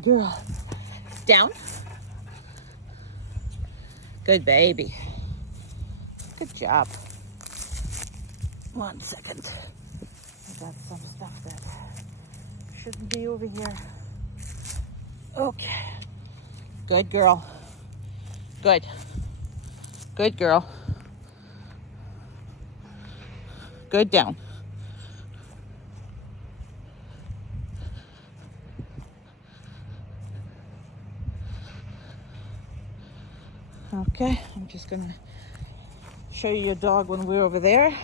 Good girl. Down. Good baby. Good job. 1 second. I got some stuff that shouldn't be over here. Okay. Good girl. Good. Good girl. Good down. Okay, I'm just gonna show you your dog when we're over there.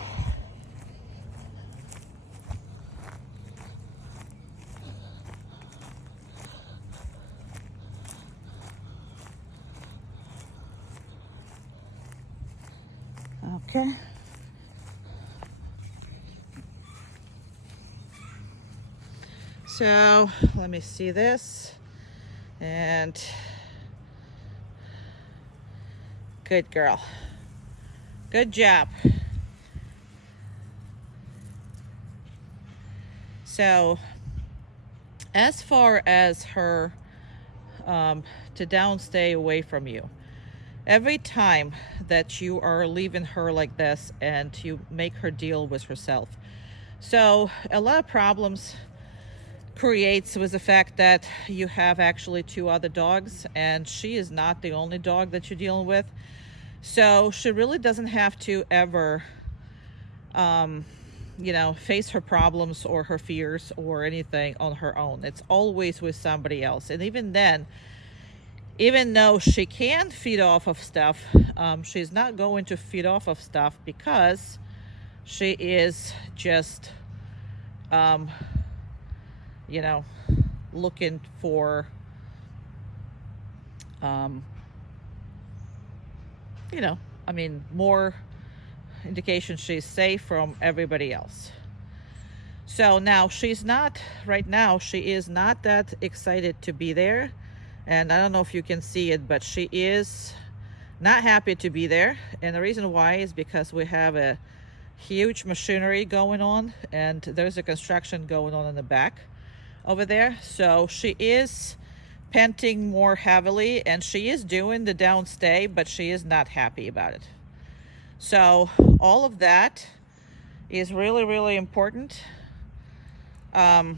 Okay. So let me see this. And good girl. Good job. So as far as her to downstay away from you, every time that you are leaving her like this and you make her deal with herself, so a lot of problems creates with the fact that you have actually 2 other dogs, and she is not the only dog that you're dealing with. So she really doesn't have to ever face her problems or her fears or anything on her own. It's always with somebody else. And even then, even though she can feed off of stuff, she's not going to feed off of stuff because she is just looking for more indication she's safe from everybody else. So now she is not that excited to be there, and I don't know if you can see it, but she is not happy to be there. And the reason why is because we have a huge machinery going on, and there's a construction going on in the back over there. So she is panting more heavily, and she is doing the downstay, but she is not happy about it. So all of that is really, really important. To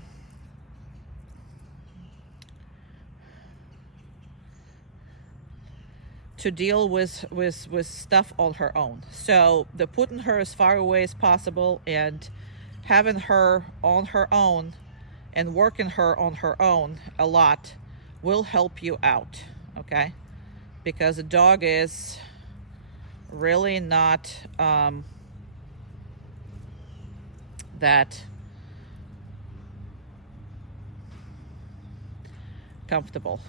deal with stuff on her own. So the putting her as far away as possible and having her on her own and working her on her own a lot will help you out, okay? Because a dog is really not that confident.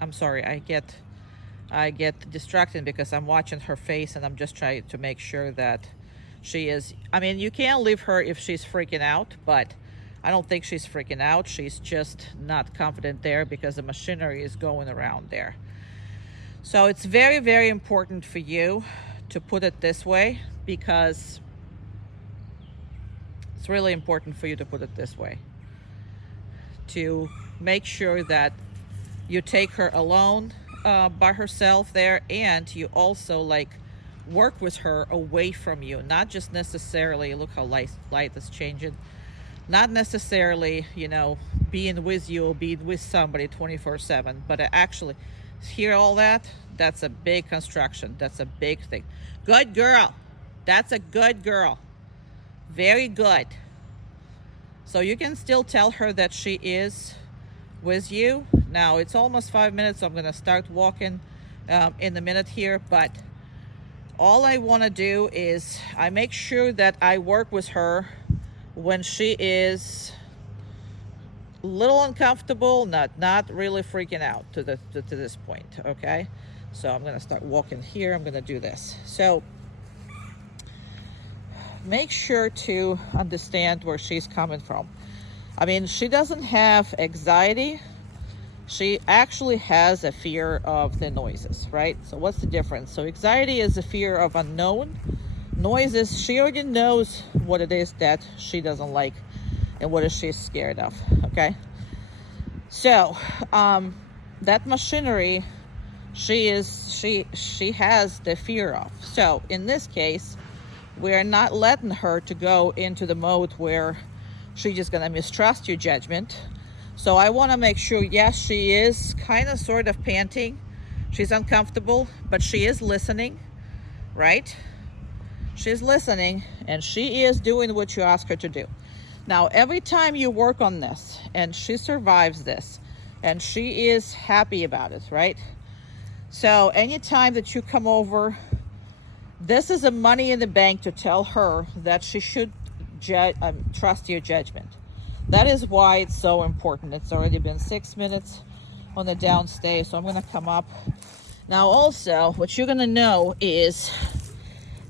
I'm sorry, I get distracted because I'm watching her face, and I'm just trying to make sure that she is, you can't leave her if she's freaking out, but I don't think she's freaking out. She's just not confident there because the machinery is going around there. So it's very, very important for you to put it this way, because it's really important for you to put it this way, to make sure that you take her alone by herself there, and you also work with her away from you, not just necessarily, look how light is changing, not necessarily being with you or being with somebody 24/7, but actually hear all that. That's a big construction. That's a big thing. Good girl. That's a good girl. Very good. So you can still tell her that she is with you. Now it's almost 5 minutes, so I'm going to start walking in a minute here, but all I want to do is I make sure that I work with her when she is a little uncomfortable, not really freaking out to this point, okay? So I'm going to start walking here. I'm going to do this. So make sure to understand where she's coming from. She doesn't have anxiety. She actually has a fear of the noises, right? So what's the difference? So anxiety is a fear of unknown. Noises, she already knows what it is that she doesn't like and what is she scared of, okay? So that machinery, she has the fear of. So in this case, we're not letting her to go into the mode where she's just gonna mistrust your judgment. So I want to make sure, yes, she is kind of sort of panting, she's uncomfortable, but she is listening, right? She's listening, and she is doing what you ask her to do. Now, every time you work on this and she survives this and she is happy about it, right? So anytime that you come over, this is a money in the bank to tell her that she should trust your judgment. That is why it's so important. It's already been 6 minutes on the downstay, so I'm going to come up. Now also, what you're going to know is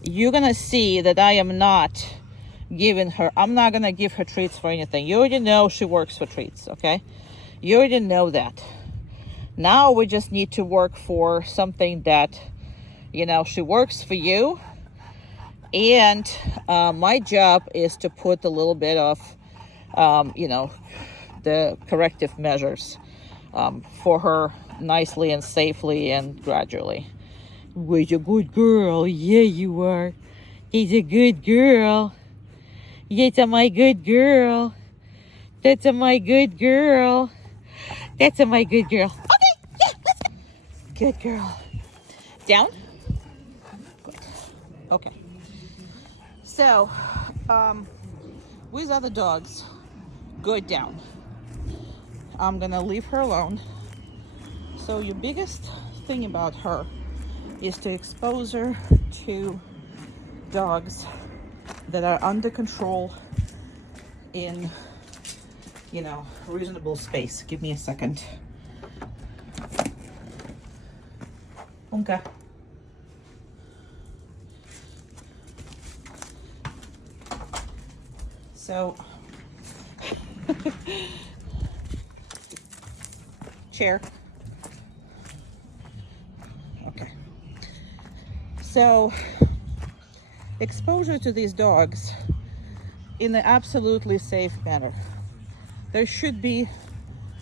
you're going to see that I am not giving her, I'm not going to give her treats for anything. You already know she works for treats, okay? You already know that. Now we just need to work for something that, she works for you. And my job is to put a little bit of, the corrective measures for her nicely and safely and gradually. Where's a good girl? Yeah, you are. He's a good girl. That's a my good girl. That's a my good girl. That's a my good girl. Okay, yeah, let's go. Good girl. Down. Good. Okay. So, with other dogs, good down. I'm gonna leave her alone. So your biggest thing about her is to expose her to dogs that are under control in, reasonable space. Give me a second. Okay. So, chair. Okay. So, exposure to these dogs in an absolutely safe manner. There should be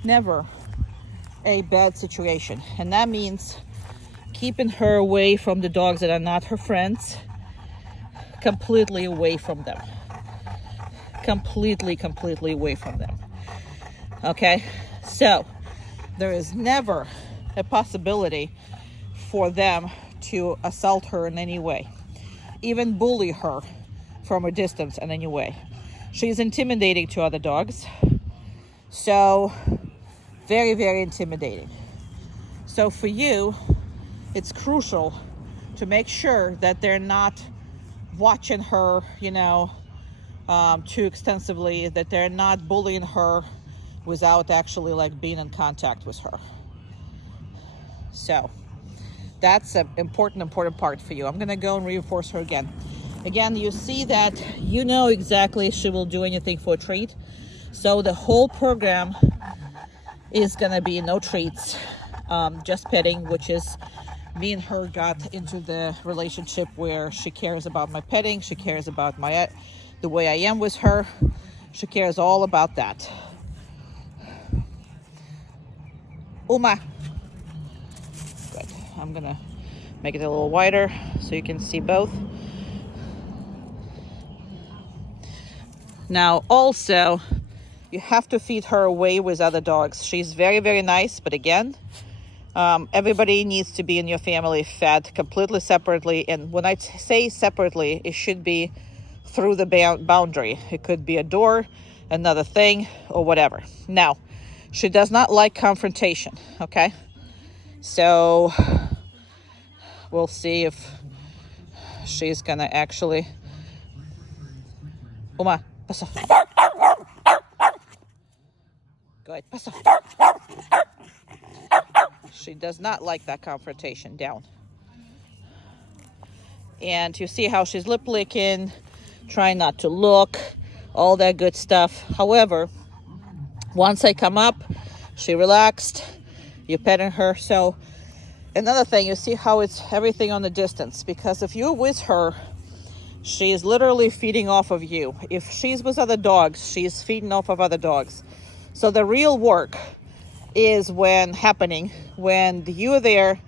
never a bad situation, and that means keeping her away from the dogs that are not her friends, completely away from them. Completely away from them. Okay? So, there is never a possibility for them to assault her in any way, even bully her from a distance in any way. She's intimidating to other dogs. So, very, very intimidating. So for you, it's crucial to make sure that they're not watching her, too extensively, that they're not bullying her without actually being in contact with her. So that's an important part for you. I'm going to go and reinforce her again. Again, you see that you know exactly she will do anything for a treat. So the whole program is going to be no treats, just petting, which is me and her got into the relationship where she cares about my petting. She cares about the way I am with her. She cares all about that. Uma. Good. I'm going to make it a little wider so you can see both. Now, also, you have to feed her away with other dogs. She's very, very nice, but again, everybody needs to be in your family fed completely separately. And when I say separately, it should be through the boundary. It could be a door, another thing, or whatever. Now, she does not like confrontation, okay? So, we'll see if she's gonna actually... Uma, pass off. Good, pass off. She does not like that confrontation. Down. And you see how she's lip licking, trying not to look, all that good stuff. However, once I come up, she relaxed, you're petting her. So another thing, you see how it's everything on the distance, because if you're with her, she's literally feeding off of you. If she's with other dogs, she's feeding off of other dogs. So the real work is when happening when you're there,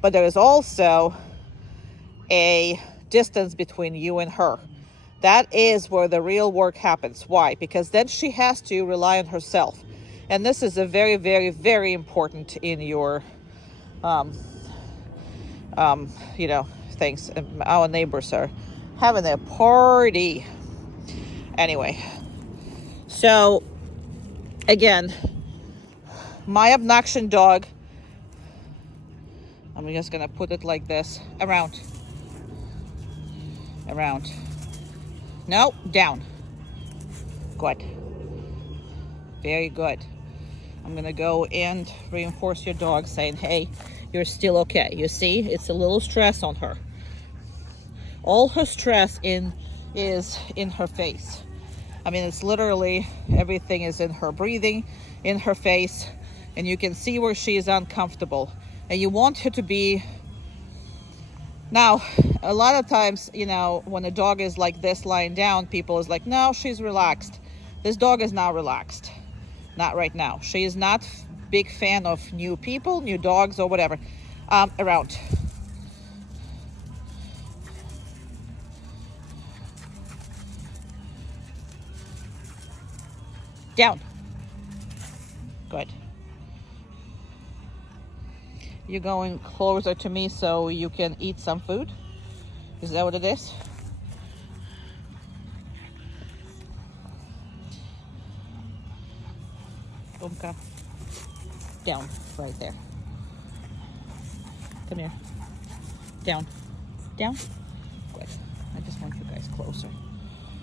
but there is also a distance between you and her. That is where the real work happens. Why? Because then she has to rely on herself. And this is a very, very, very important in your, you know, things. Our neighbors are having a party. Anyway, so again, my obnoxious dog, I'm just gonna put it like this, around. No, down. Good. Very good. I'm gonna go and reinforce your dog, saying, hey, you're still okay. You see, it's a little stress on her. All her stress is in her face. I mean, it's literally everything is in her breathing, in her face, and you can see where she is uncomfortable. And you want her to be. Now, a lot of times, you know, when a dog is like this lying down, people is like, no, she's relaxed. This dog is not relaxed. Not right now. She is not big fan of new people, new dogs, or whatever. Around. Down. Good. You're going closer to me so you can eat some food? Is that what it is? Okay. Down, right there. Come here. Down. Down? Good. I just want you guys closer.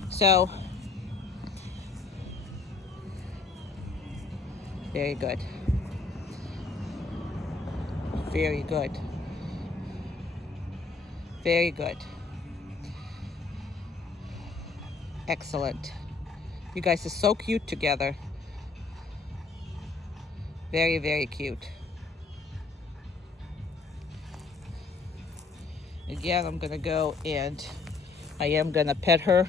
So, very good. Very good. Very good. Excellent. You guys are so cute together. Very, very cute. Again, I'm gonna go and I am gonna pet her.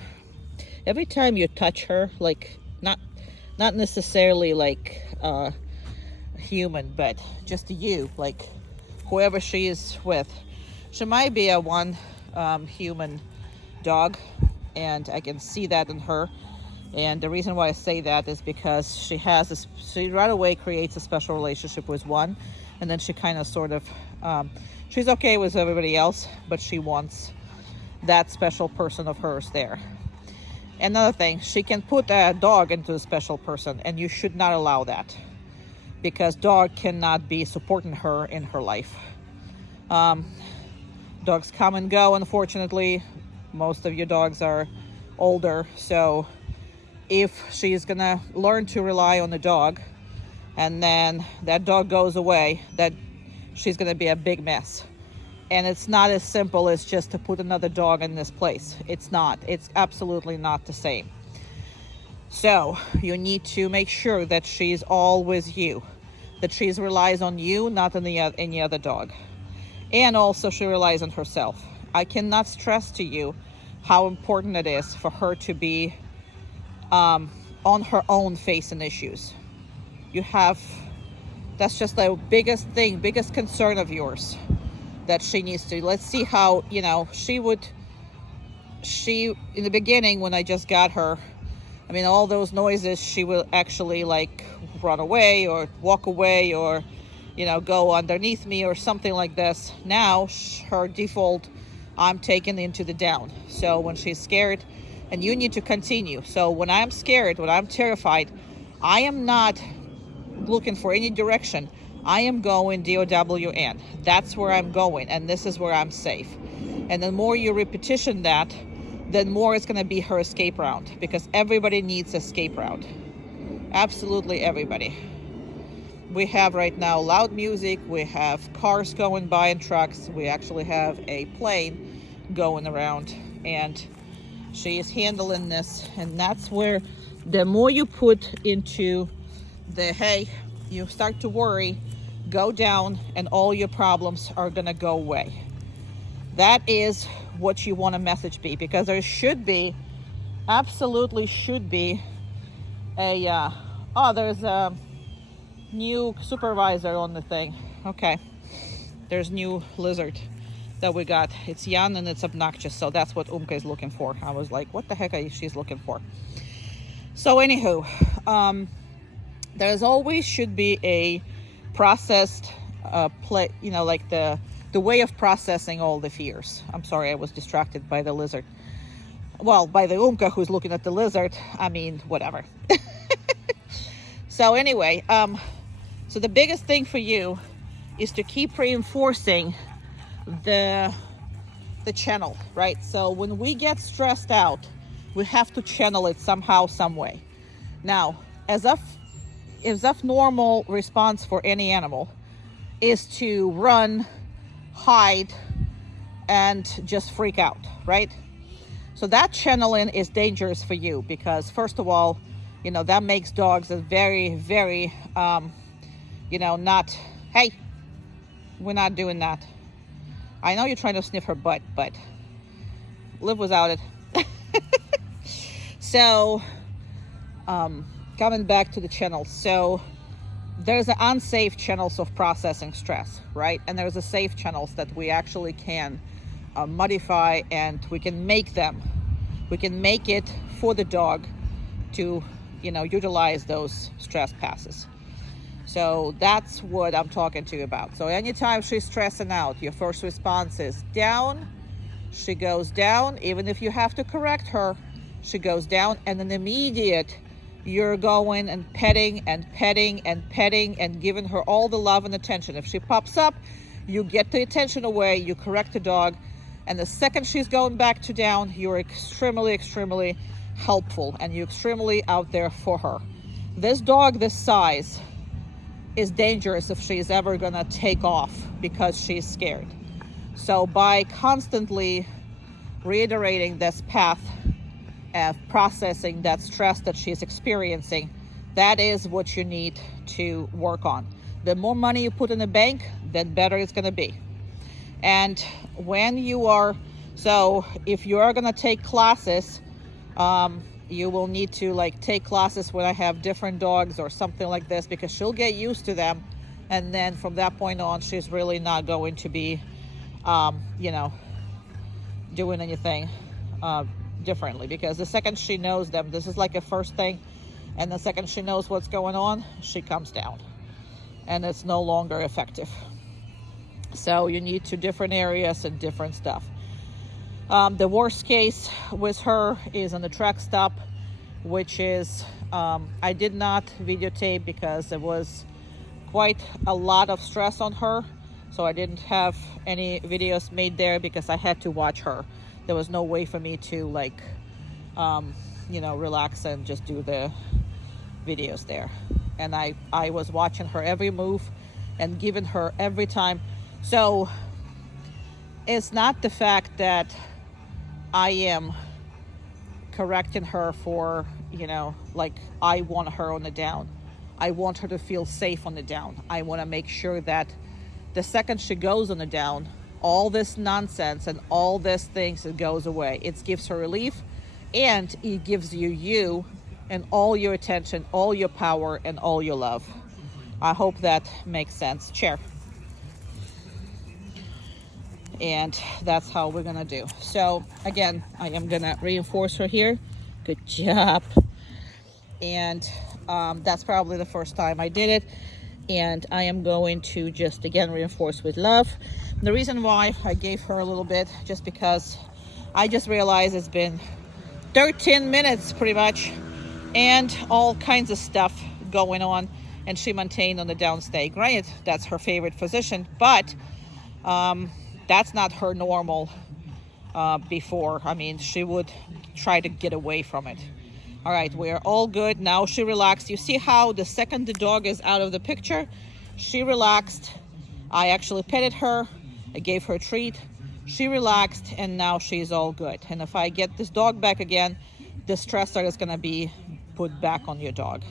Every time you touch her, like not necessarily like human, but just you, like whoever she is with. She might be a one human dog, and I can see that in her. And the reason why I say that is because she right away creates a special relationship with one, and then she kind of sort of, she's okay with everybody else, but she wants that special person of hers there. Another thing, she can put a dog into a special person, and you should not allow that, because dog cannot be supporting her in her life. Dogs come and go, unfortunately. Most of your dogs are older, so if she's gonna learn to rely on the dog and then that dog goes away, that she's gonna be a big mess. And it's not as simple as just to put another dog in this place. It's not. It's absolutely not the same. So you need to make sure that she's all with you, that she relies on you, not on any other dog. And also she relies on herself. I cannot stress to you how important it is for her to be on her own facing issues. That's just the biggest thing, biggest concern of yours, that she needs to. Let's see how, she in the beginning when I just got her, I mean, all those noises, she will actually like run away or walk away or, go underneath me or something like this. Now her default, I'm taken into the down. So when she's scared, and you need to continue. So when I'm scared, when I'm terrified, I am not looking for any direction. I am going DOWN. That's where I'm going, and this is where I'm safe. And the more you repetition that, then more it's going to be her escape route, because everybody needs escape route. Absolutely everybody. We have right now loud music. We have cars going by and trucks. We actually have a plane going around, and she is handling this. And that's where the more you put into the, hey, you start to worry, go down, and all your problems are going to go away. That is what you want a message be, because there should be, absolutely should be a, there's a new supervisor on the thing. Okay, there's new lizard that we got. It's young and it's obnoxious, so that's what Umka is looking for. I was like, what the heck is she's looking for? So anywho, there's always should be a processed play, you know, like the way of processing all the fears. I'm sorry, I was distracted by the lizard. Well, by the Umka who's looking at the lizard. I mean, whatever. So anyway, so the biggest thing for you is to keep reinforcing the channel, right? So when we get stressed out, we have to channel it somehow, some way. Now, as of normal response for any animal is to run, hide, and just freak out, right? So that channeling is dangerous for you because, first of all, you know, that makes dogs a very, very, you know, not, hey, we're not doing that. I know you're trying to sniff her butt, but live without it. So, coming back to the channels. So there's an unsafe channels of processing stress, right? And there's a safe channels that we actually can modify, and we can make them. We can make it for the dog to, you know, utilize those stress passes. So that's what I'm talking to you about. So anytime she's stressing out, your first response is down. She goes down. Even if you have to correct her, she goes down. And then immediate, you're going and petting and petting and petting and giving her all the love and attention. If she pops up, you get the attention away, you correct the dog. And the second she's going back to down, you're extremely, extremely helpful and you're extremely out there for her. This dog this size is dangerous if she's ever gonna take off because she's scared. So by constantly reiterating this path of processing that stress that she's experiencing, that is what you need to work on. The more money you put in the bank, then better it's gonna be. And when you are, so if you are gonna take classes, you will need to like take classes when I have different dogs or something like this, because she'll get used to them. And then from that point on, she's really not going to be, you know, doing anything differently, because the second she knows them, this is like a first thing. And the second she knows what's going on, she comes down and it's no longer effective. So you need to different areas and different stuff. The worst case with her is on the track stop, which is, I did not videotape because it was quite a lot of stress on her. So I didn't have any videos made there because I had to watch her. There was no way for me to like, you know, relax and just do the videos there. And I was watching her every move and giving her every time. So it's not the fact that I am correcting her for, you know, like I want her on the down. I want her to feel safe on the down. I want to make sure that the second she goes on the down, all this nonsense and all these things, it goes away. It gives her relief, and it gives you and all your attention, all your power, and all your love. I hope that makes sense. Chair. And that's how we're gonna do. So again, I am gonna reinforce her here. Good job. And that's probably the first time I did it. And I am going to just again reinforce with love. The reason why I gave her a little bit, just because I just realized it's been 13 minutes pretty much, and all kinds of stuff going on, and she maintained on the down stay. Granted, that's her favorite position, but that's not her normal before. I mean, she would try to get away from it. All right, we're all good. Now she relaxed. You see how the second the dog is out of the picture, she relaxed. I actually petted her. I gave her a treat. She relaxed, and now she's all good. And if I get this dog back again, the stressor is gonna be put back on your dog.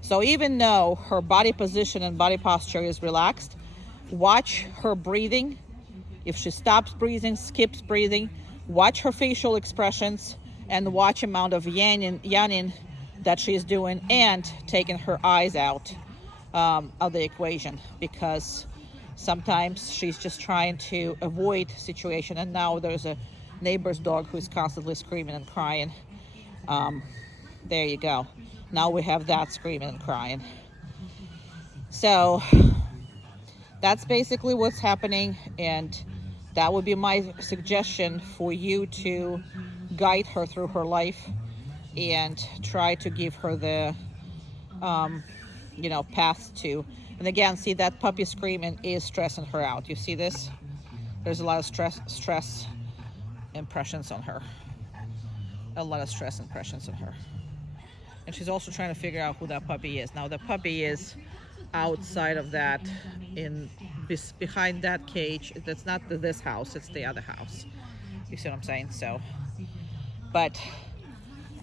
So even though her body position and body posture is relaxed, watch her breathing. If she stops breathing, skips breathing, watch her facial expressions and watch amount of yawning that she's doing and taking her eyes out of the equation, because sometimes she's just trying to avoid situation, and now there's a neighbor's dog who's constantly screaming and crying. There you go. Now we have that screaming and crying. So that's basically what's happening, and that would be my suggestion for you to guide her through her life and try to give her the path to. And again, see, that puppy screaming is stressing her out. You see this? There's a lot of stress impressions on her. A lot of stress impressions on her. And she's also trying to figure out who that puppy is. Now, the puppy is outside of that, behind that cage. That's not this house, it's the other house. You see what I'm saying? So, but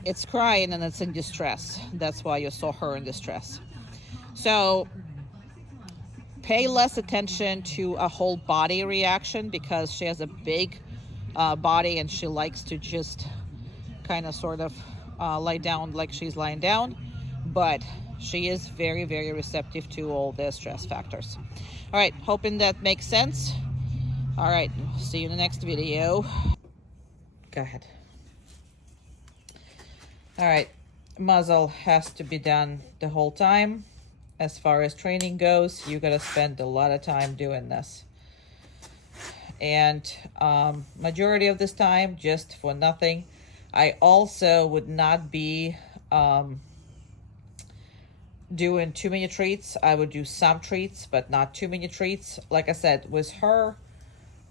it's crying and it's in distress. That's why you saw her in distress. So pay less attention to a whole body reaction, because she has a big body and she likes to just kind of sort of lie down like she's lying down, but she is very, very receptive to all the stress factors. All right, hoping that makes sense. All right, see you in the next video. Go ahead. All right, muzzle has to be done the whole time. As far as training goes, you gotta spend a lot of time doing this. And majority of this time, just for nothing. I also would not be doing too many treats. I would do some treats, but not too many treats. Like I said, with her,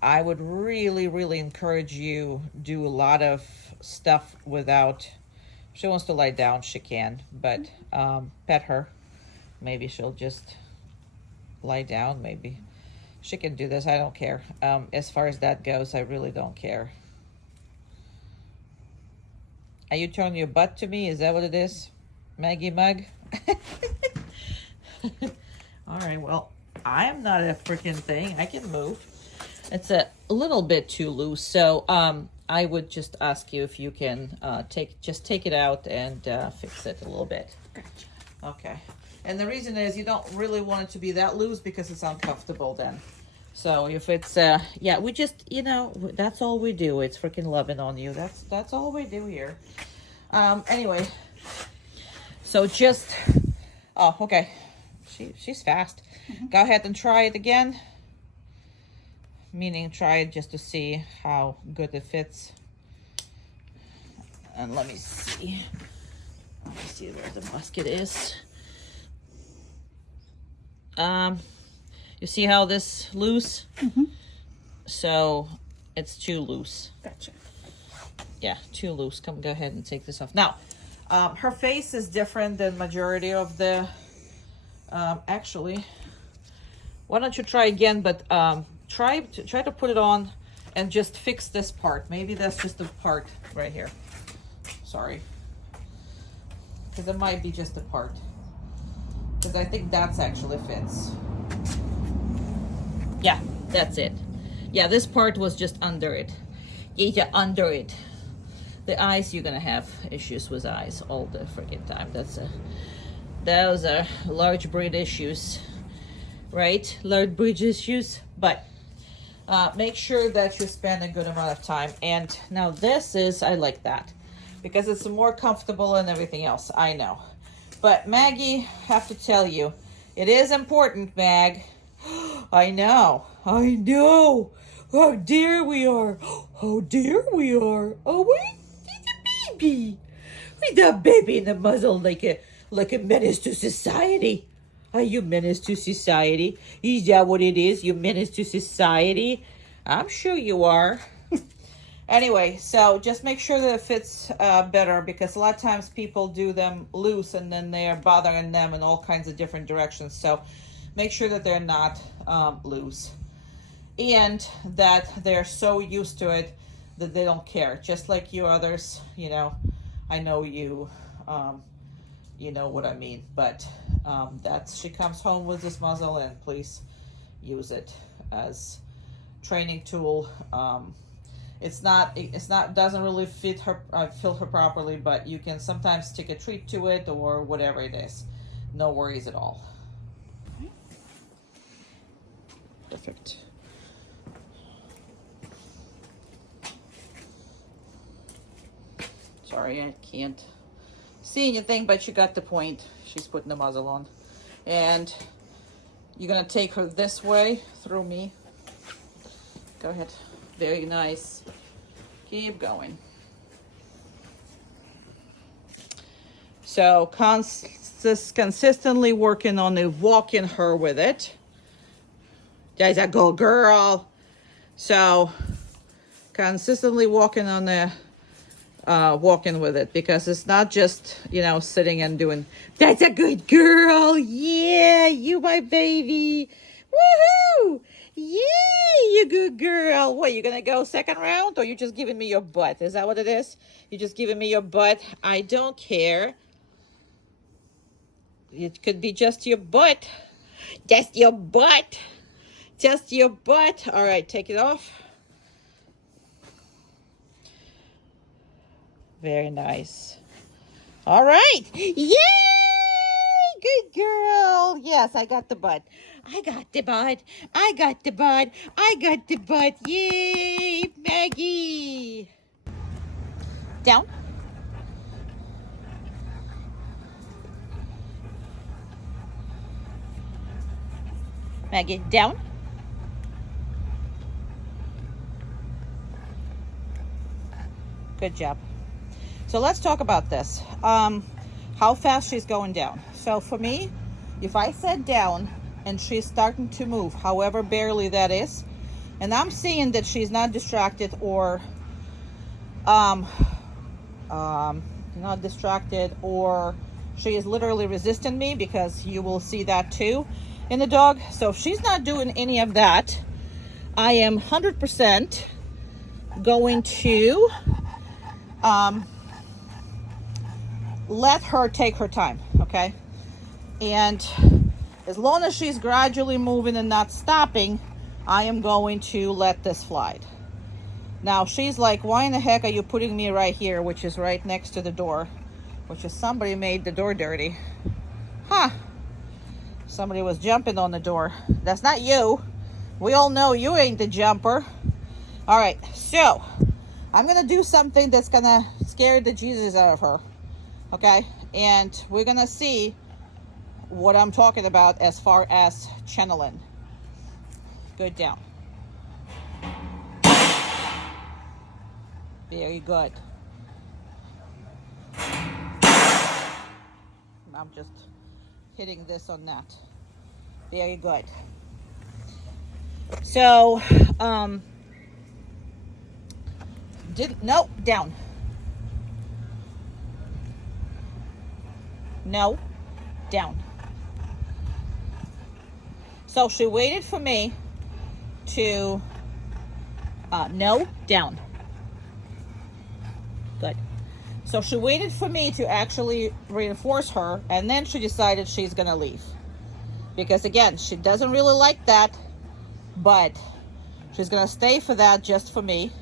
I would really, really encourage you do a lot of stuff without, if she wants to lie down, she can, but pet her. Maybe she'll just lie down, maybe. She can do this, I don't care. As far as that goes, I really don't care. Are you turning your butt to me? Is that what it is? Maggie mug? All right, well, I am not a freaking thing. I can move. It's a little bit too loose, so I would just ask you if you can take it out and fix it a little bit. Gotcha. Okay. And the reason is you don't really want it to be that loose because it's uncomfortable then. So if it's yeah, we just, that's all we do. It's freaking loving on you. That's all we do here. Anyway, so just, oh, okay. She's fast. Mm-hmm. Go ahead and try it again. Meaning try it just to see how good it fits. And let me see where the musket is. You see how this loose? Mm-hmm. So it's too loose. Gotcha. Yeah, too loose. Go ahead and take this off. Now, her face is different than majority of the, actually, why don't you try again, but try to put it on and just fix this part. Maybe that's just the part right here. Sorry. Because it might be just a part. Because I think that's actually fits. Yeah, that's it. Yeah, this part was just under it. Yeah, under it. The eyes, you're gonna have issues with eyes all the freaking time. Those are large breed issues, right? Large breed issues. But make sure that you spend a good amount of time. And now this is, I like that because it's more comfortable and everything else. I know. But Maggie, have to tell you, it is important, Mag. I know. How dear we are. How dear we are. Oh, wait, it's a baby. With a baby in the muzzle like a menace to society. Are you menace to society? Is that what it is? You menace to society? I'm sure you are. Anyway, so just make sure that it fits better, because a lot of times people do them loose and then they're bothering them in all kinds of different directions. So make sure that they're not loose and that they're so used to it that they don't care. Just like you others, I know you, you know what I mean. But she comes home with this muzzle, and please use it as training tool. It's not doesn't really fit her fill her properly, but you can sometimes stick a treat to it or whatever it is. No worries at all. Perfect. Sorry, I can't see anything, but you got the point. She's putting the muzzle on. And you're gonna take her this way through me. Go ahead. Very nice. Keep going. So consistently working on the walking her with it. There's a good girl. So consistently walking on the walking with it, because it's not just, you know, sitting and doing, that's a good girl. Yeah, you my baby. Woohoo! Yay, you good girl. What, you gonna go second round, or you just giving me your butt? Is that what it is? You just giving me your butt? I don't care. It could be just your butt. Just your butt. Just your butt. All right, take it off. Very nice. All right. Yay! Good girl. Yes, I got the butt. I got the butt. I got the butt. I got the butt. Yay, Maggie. Down. Maggie, down. Good job. So let's talk about this. How fast she's going down. So for me, if I said down and she's starting to move, however barely that is, and I'm seeing that she's not distracted or not distracted, or she is literally resisting me, because you will see that too in the dog. So if she's not doing any of that, I am 100% going to let her take her time, okay? And as long as she's gradually moving and not stopping, I am going to let this slide. Now she's like, why in the heck are you putting me right here, which is right next to the door, which is somebody made the door dirty. Huh. Somebody was jumping on the door. That's not you. We all know you ain't the jumper. All right, so I'm gonna do something that's gonna scare the Jesus out of her, okay? And we're gonna see what I'm talking about as far as channeling. Good, down. Very good. I'm just hitting this on that. Very good. So, no, down. No, down. So she waited for me to, no, down. Good. So she waited for me to actually reinforce her, and then she decided she's gonna leave. Because again, she doesn't really like that, but she's gonna stay for that just for me,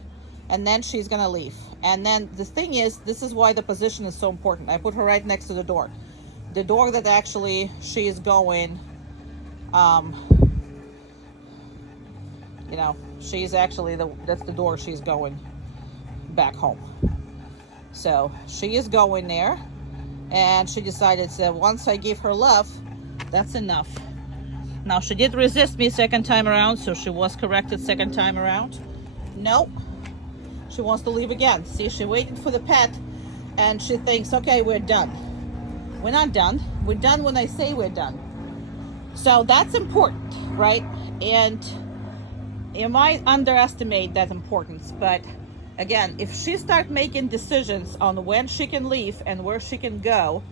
and then she's gonna leave. And then the thing is, this is why the position is so important. I put her right next to the door. The door that actually she is going, you know, she's actually, that's the door she's going back home. So she is going there, and she decided that once I give her love, that's enough. Now she did resist me second time around, so she was corrected second time around. Nope. She wants to leave again. See, she waited for the pet, and she thinks, okay, we're done. We're not done. We're done when I say we're done. So that's important, right? And you might underestimate that importance, but again, if she starts making decisions on when she can leave and where she can go,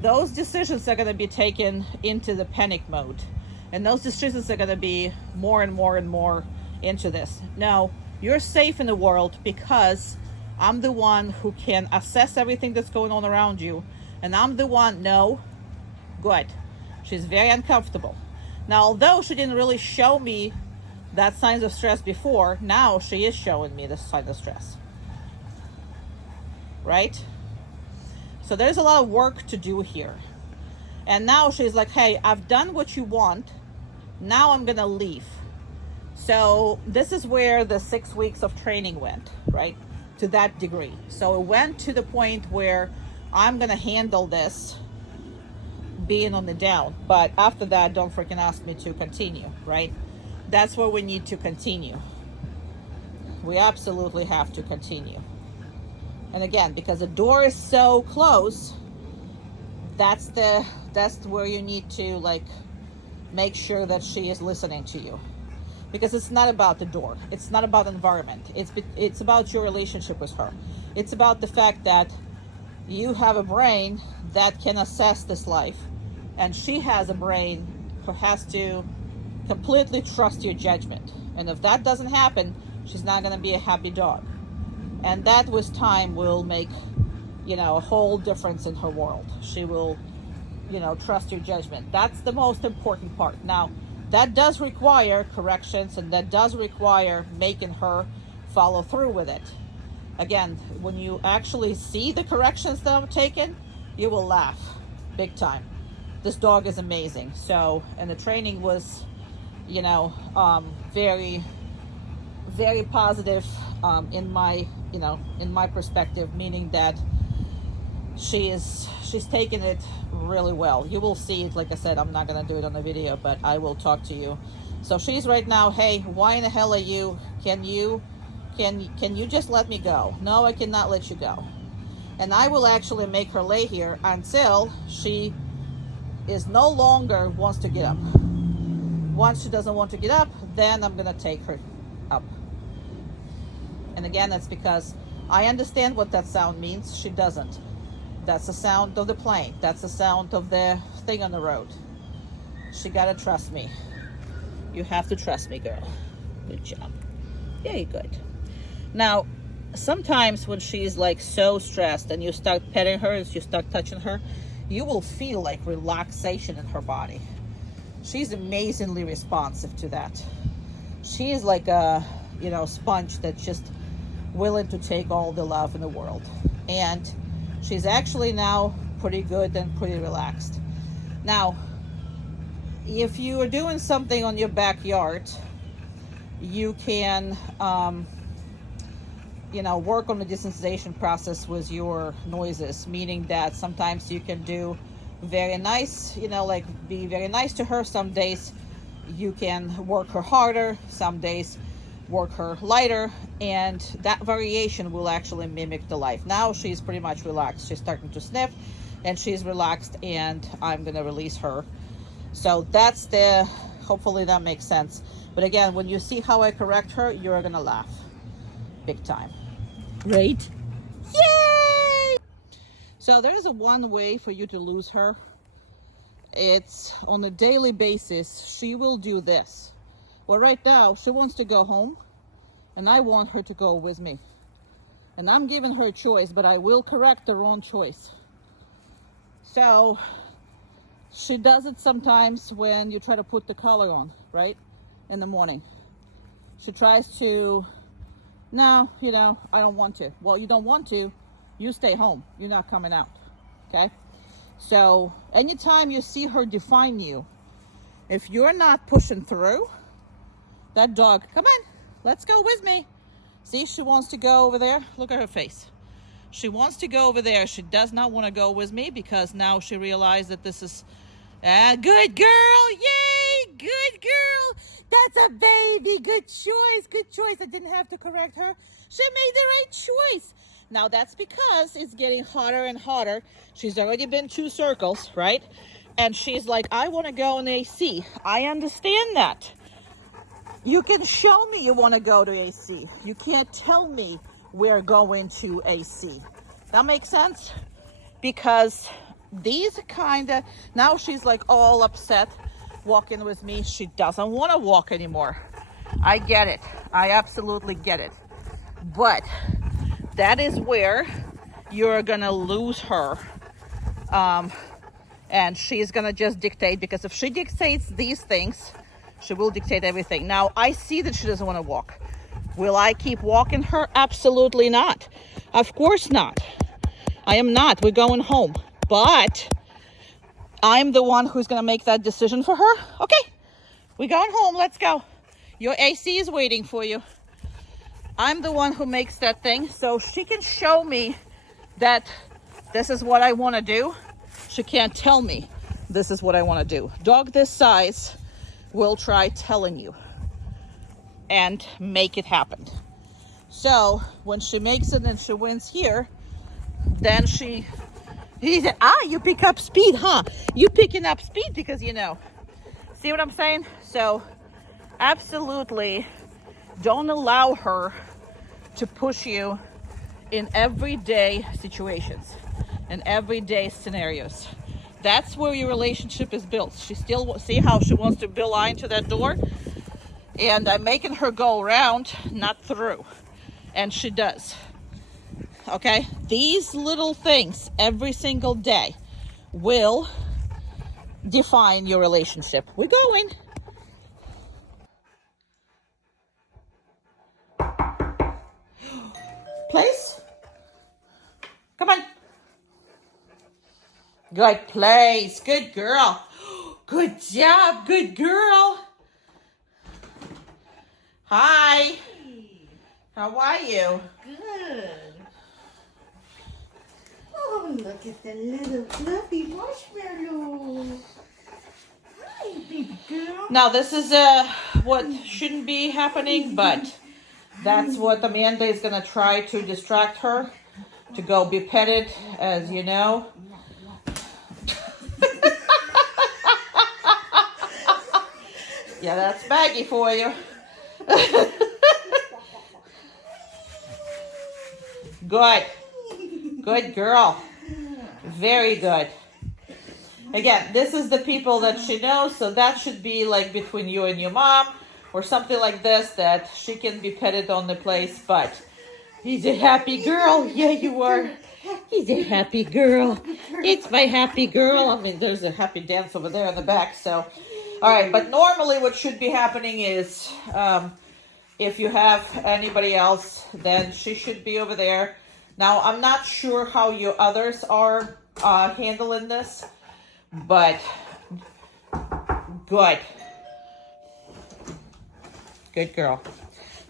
those decisions are going to be taken into the panic mode. And those decisions are going to be more and more and more into this. Now, you're safe in the world because I'm the one who can assess everything that's going on around you. And I'm the one, no, good. She's very uncomfortable. Now, although she didn't really show me that signs of stress before, now she is showing me the signs of stress. Right? So there's a lot of work to do here. And now she's like, hey, I've done what you want. Now I'm going to leave. So this is where the 6 weeks of training went, right? To that degree. So it went to the point where I'm gonna handle this being on the down, but after that, don't freaking ask me to continue, right? That's where we need to continue. We absolutely have to continue. And again, because the door is so close, that's where you need to like make sure that she is listening to you, because it's not about the door, it's not about environment, it's about your relationship with her. It's about the fact that you have a brain that can assess this life, and she has a brain who has to completely trust your judgment. And if that doesn't happen, she's not going to be a happy dog. And that with time will make, a whole difference in her world. She will, trust your judgment. That's the most important part. Now, that does require corrections, and that does require making her follow through with it. Again, when you actually see the corrections that I'm taking, you will laugh big time. This dog is amazing. So, and the training was, very, very positive in my perspective, meaning that she's taken it really well. You will see it. Like I said, I'm not gonna do it on the video, but I will talk to you. So she's right now, hey, why in the hell are you? Can you just let me go? No, I cannot let you go. And I will actually make her lay here until she is no longer wants to get up. Once she doesn't want to get up, then I'm gonna take her up. And again, that's because I understand what that sound means. She doesn't. That's the sound of the plane. That's the sound of the thing on the road. She gotta trust me. You have to trust me, girl. Good job. Very good. Now, sometimes when she's like so stressed and you start petting her, and you start touching her, you will feel like relaxation in her body. She's amazingly responsive to that. She is like a, sponge that's just willing to take all the love in the world. And she's actually now pretty good and pretty relaxed. Now, if you are doing something on your backyard, you can, work on the desensitization process with your noises, meaning that sometimes you can do very nice, be very nice to her. Some days you can work her harder, some days work her lighter, and that variation will actually mimic the life. Now she's pretty much relaxed. She's starting to sniff, and she's relaxed, and I'm gonna release her. So that's hopefully that makes sense. But again, when you see how I correct her, you're gonna laugh big time. Right? Yay! So there's one way for you to lose her. It's on a daily basis. She will do this. Well, right now she wants to go home, and I want her to go with me. And I'm giving her a choice, but I will correct the wrong choice. So she does it sometimes when you try to put the collar on, right? In the morning. She tries to, no, I don't want to. Well, you don't want to, you stay home. You're not coming out, okay? So anytime you see her define you, if you're not pushing through, that dog, come on, let's go with me. See, she wants to go over there. Look at her face. She wants to go over there. She does not want to go with me because now she realized that this is good girl. Yay, good girl. That's a baby. Good choice. Good choice. I didn't have to correct her. She made the right choice. Now that's because it's getting hotter and hotter. She's already been 2 circles, right? And she's like, I want to go in AC. I understand that. You can show me you want to go to AC. You can't tell me we're going to AC. That makes sense? Because these now she's like all upset walking with me. She doesn't want to walk anymore. I get it. I absolutely get it. But that is where you're going to lose her. And she's going to just dictate, because if she dictates these things, she will dictate everything. Now, I see that she doesn't want to walk. Will I keep walking her? Absolutely not. Of course not. I am not. We're going home. But I'm the one who's going to make that decision for her. Okay, we're going home. Let's go. Your AC is waiting for you. I'm the one who makes that thing, so she can show me that this is what I want to do. She can't tell me this is what I want to do. Dog this size will try telling you and make it happen. So when she makes it and she wins here, then he said, you pick up speed, huh? You picking up speed because you know. See what I'm saying? So absolutely don't allow her to push you in everyday situations, in everyday scenarios. That's where your relationship is built. She still, see how she wants to beeline to that door? And I'm making her go around, not through. And she does. Okay? These little things every single day will define your relationship. We're going. Place. Come on. Good place. Good girl. Good job. Good girl. Hi. How are you? Good. Oh, look at the little fluffy marshmallow. Hi, baby girl. Now this is what shouldn't be happening, but that's what Amanda is gonna try to distract her to go be petted, as you know. Yeah, that's Maggie for you. Good. Good girl. Very good. Again, this is the people that she knows, so that should be like between you and your mom or something like this, that she can be petted on the place. But he's a happy girl. Yeah, you are. He's a happy girl. It's my happy girl. I mean, there's a happy dance over there in the back. So, all right. But normally what should be happening is if you have anybody else, then she should be over there. Now, I'm not sure how your others are handling this, but good. Good girl.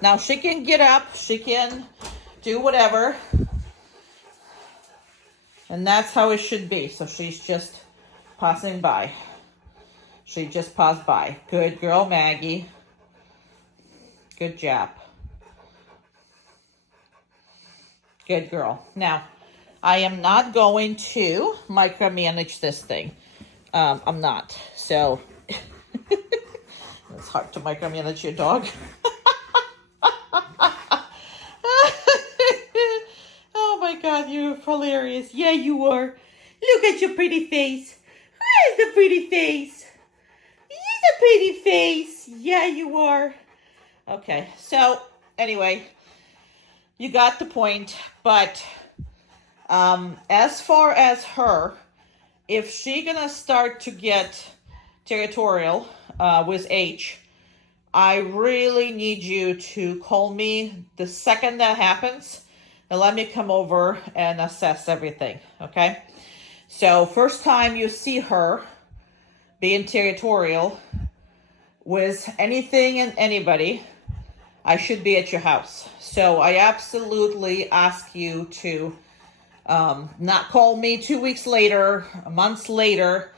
Now, she can get up. She can do whatever. And that's how it should be. So she's just passing by. She just passed by. Good girl, Maggie. Good job. Good girl. Now, I am not going to micromanage this thing. I'm not. So, it's hard to micromanage your dog. Oh my God, you're hilarious. Yeah, you are. Look at your pretty face. Where's the pretty face? Here's a pretty face. Yeah, you are. Okay, so anyway, you got the point. But as far as her, if she gonna start to get territorial with H, I really need you to call me the second that happens and let me come over and assess everything, okay? So first time you see her being territorial with anything and anybody, I should be at your house. So I absolutely ask you to not call me 2 weeks later, months later.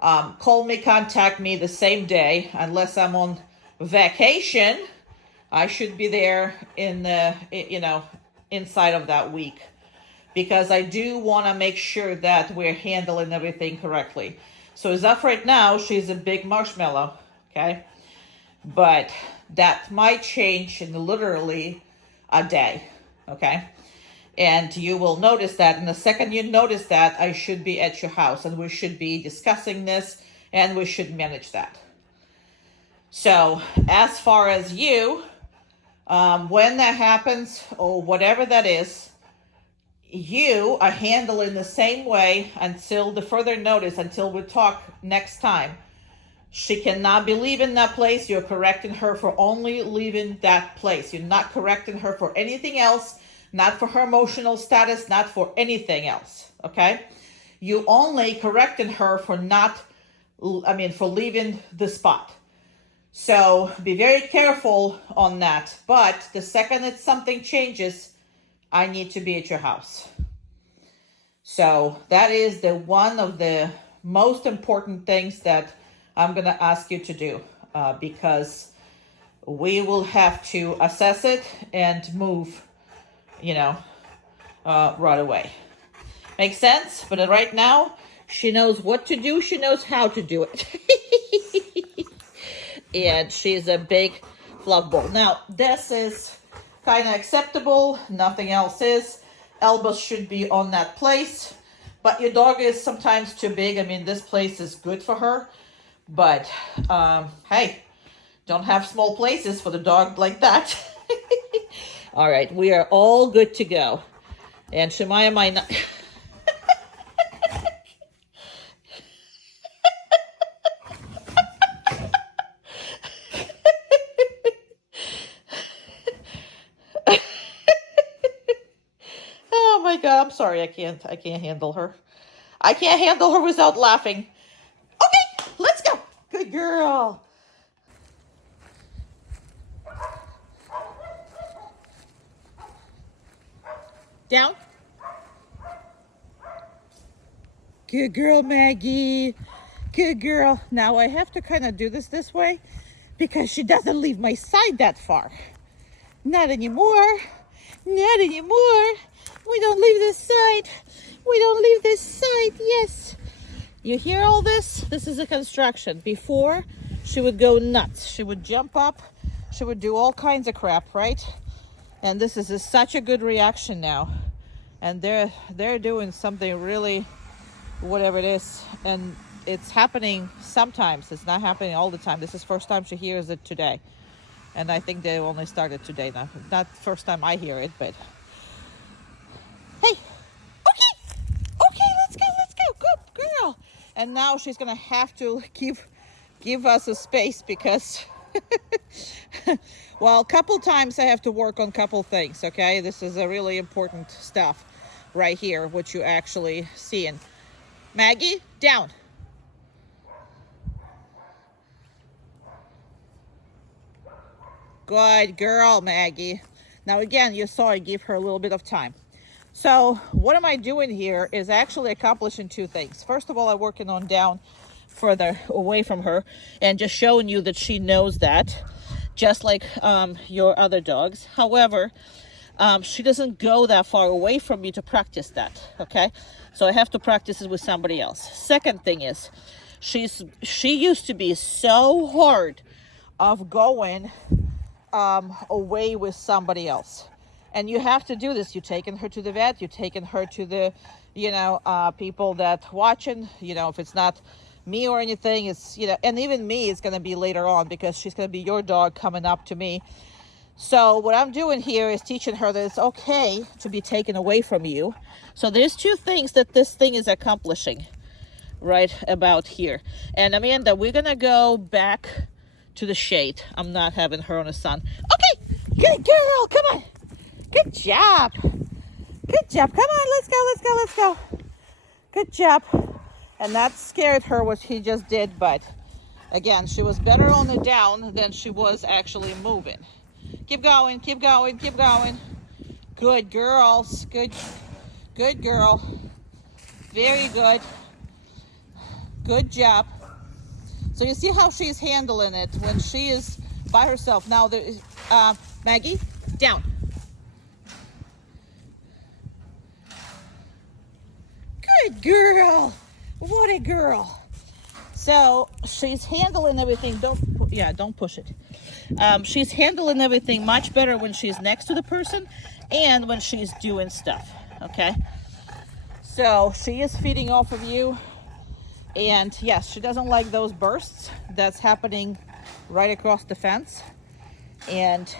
Call me, contact me the same day, unless I'm on vacation. I should be there in the, inside of that week, because I do want to make sure that we're handling everything correctly. So as of right now, she's a big marshmallow, okay? But that might change in literally a day, okay? And you will notice that. And the second you notice that, I should be at your house and we should be discussing this and we should manage that. So as far as you, when that happens or whatever that is, you are handling the same way until the further notice, until we talk next time. She cannot be leaving that place. You're correcting her for only leaving that place. You're not correcting her for anything else, not for her emotional status, not for anything else, okay? You only correcting her for for leaving the spot. So be very careful on that. But the second that something changes, I need to be at your house. So that is the one of the most important things that I'm going to ask you to do, because we will have to assess it and move, right away. Makes sense? But right now, she knows what to do. She knows how to do it. And she's a big fluff ball. Now, this is kind of acceptable. Nothing else is. Elbows should be on that place. But your dog is sometimes too big. I mean, this place is good for her. But, hey, don't have small places for the dog like that. All right, we are all good to go. And Shemaya might not... Oh my God, I'm sorry, I can't handle her. I can't handle her without laughing. Okay, let's go. Good girl. Down. Good girl, Maggie. Good girl. Now I have to kind of do this way because she doesn't leave my side that far. Not anymore. Not anymore. We don't leave this side. We don't leave this side. Yes. You hear all this? This is a construction. Before, she would go nuts. She would jump up. She would do all kinds of crap, right? And this is such a good reaction now. And they're doing something really, whatever it is. And it's happening sometimes. It's not happening all the time. This is the first time she hears it today. And I think they only started today. Not the first time I hear it, but... Hey, okay, let's go, good girl. And now she's gonna have to give us a space because, well, a couple times I have to work on a couple things, okay? This is a really important stuff right here, which you actually seeing. Maggie, down. Good girl, Maggie. Now again, you saw I give her a little bit of time. So what am I doing here is actually accomplishing two things. First of all, I'm working on down further away from her and just showing you that she knows that, just like your other dogs. However, she doesn't go that far away from me to practice that, okay? So I have to practice it with somebody else. Second thing is, she used to be so hard of going away with somebody else. And you have to do this. You're taking her to the vet. You're taking her to the, people that watching. If it's not me or anything, it's, and even me is going to be later on because she's going to be your dog coming up to me. So what I'm doing here is teaching her that it's okay to be taken away from you. So there's two things that this thing is accomplishing right about here. And Amanda, we're going to go back to the shade. I'm not having her on the sun. Okay, good girl. Come on. Good job. Good job. Come on, let's go. Good job. And that scared her what she just did, but again, she was better on the down than she was actually moving. Keep going. Good girls. Good girl. Very good. Good job. So you see how she's handling it when she is by herself. Now, there is, Maggie, down. Good girl. What a girl. So she's handling everything. Don't push it. She's handling everything much better when she's next to the person and when she's doing stuff. Okay. So she is feeding off of you. And yes, she doesn't like those bursts that's happening right across the fence. And,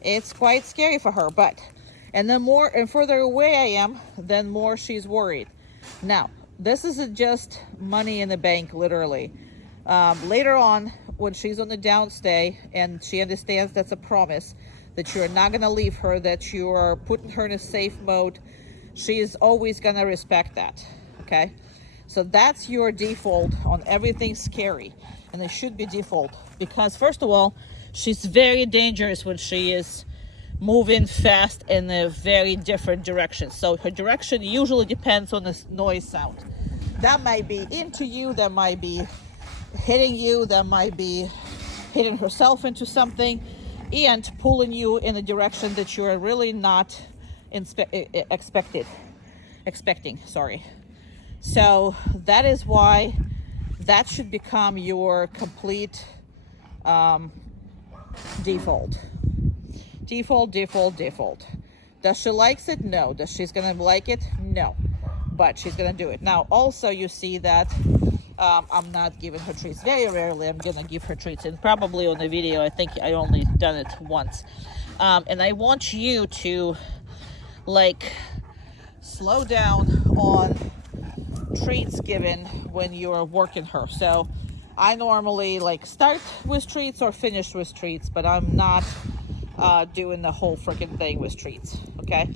it's quite scary for her. And the more and further away I am, then more she's worried. Now, this isn't just money in the bank, literally. Later on, when she's on the downstay and she understands that's a promise, that you're not going to leave her, that you are putting her in a safe mode, she is always going to respect that, okay? So that's your default on everything scary, and it should be default, because first of all, she's very dangerous when she is moving fast in a very different direction. So her direction usually depends on the noise sound. That might be into you, that might be hitting you, that might be hitting herself into something and pulling you in a direction that you're really not expecting. Sorry. So that is why that should become your complete default. Default. Does she likes it? No. Does she's gonna like it? No. But she's gonna do it. Now also you see that I'm not giving her treats. Very rarely I'm gonna give her treats, and probably on the video I think I only done it once. And I want you to like slow down on treats given when you're working her. So I normally like start with treats or finish with treats, but I'm not doing the whole freaking thing with treats. Okay,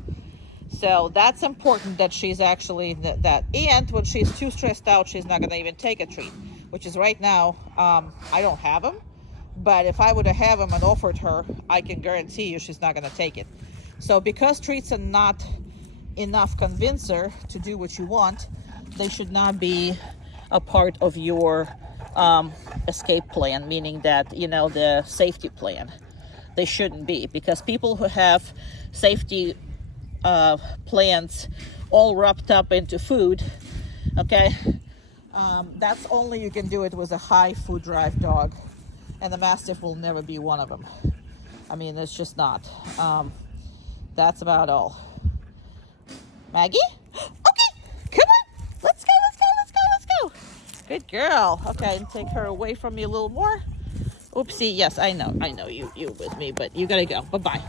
so that's important that she's actually that. And when she's too stressed out, she's not gonna even take a treat, which is right now I don't have them, but if I would have them and offered her, I can guarantee you she's not gonna take it. So because treats are not enough convince her to do what you want, they should not be a part of your escape plan, meaning that, you know, the safety plan. They shouldn't be, because people who have safety plans all wrapped up into food, okay, that's only you can do it with a high food drive dog, and the mastiff will never be one of them. I mean, it's just not. That's about all. Maggie? Okay, come on. Let's go. Good girl. Okay, and take her away from me a little more. Oopsie. Yes, I know you with me, but you gotta go. Bye-bye.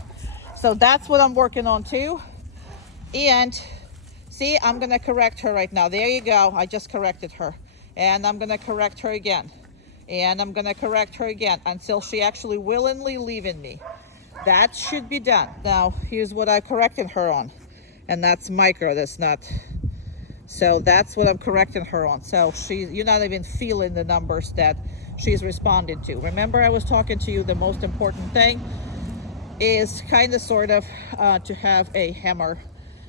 So that's what I'm working on too. And see, I'm gonna correct her right now. There you go. I just corrected her. And I'm gonna correct her again. And I'm gonna correct her again until she actually willingly leaving me. That should be done. Now, here's what I corrected her on. And that's micro, that's not. So that's what I'm correcting her on. So you're not even feeling the numbers that she's responded to. Remember, I was talking to you, the most important thing is kind of sort of to have a hammer,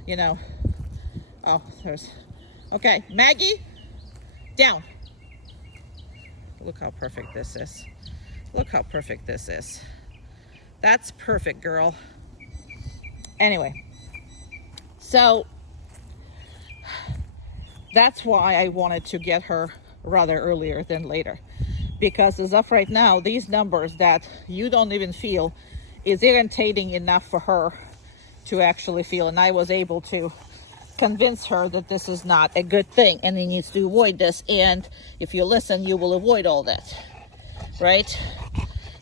you know. Oh, there's, okay, Maggie, down. Look how perfect this is. Look how perfect this is. That's perfect, girl. Anyway, so that's why I wanted to get her rather earlier than later, because as of right now, these numbers that you don't even feel is irritating enough for her to actually feel, and I was able to convince her that this is not a good thing and he needs to avoid this, and if you listen, you will avoid all that, right?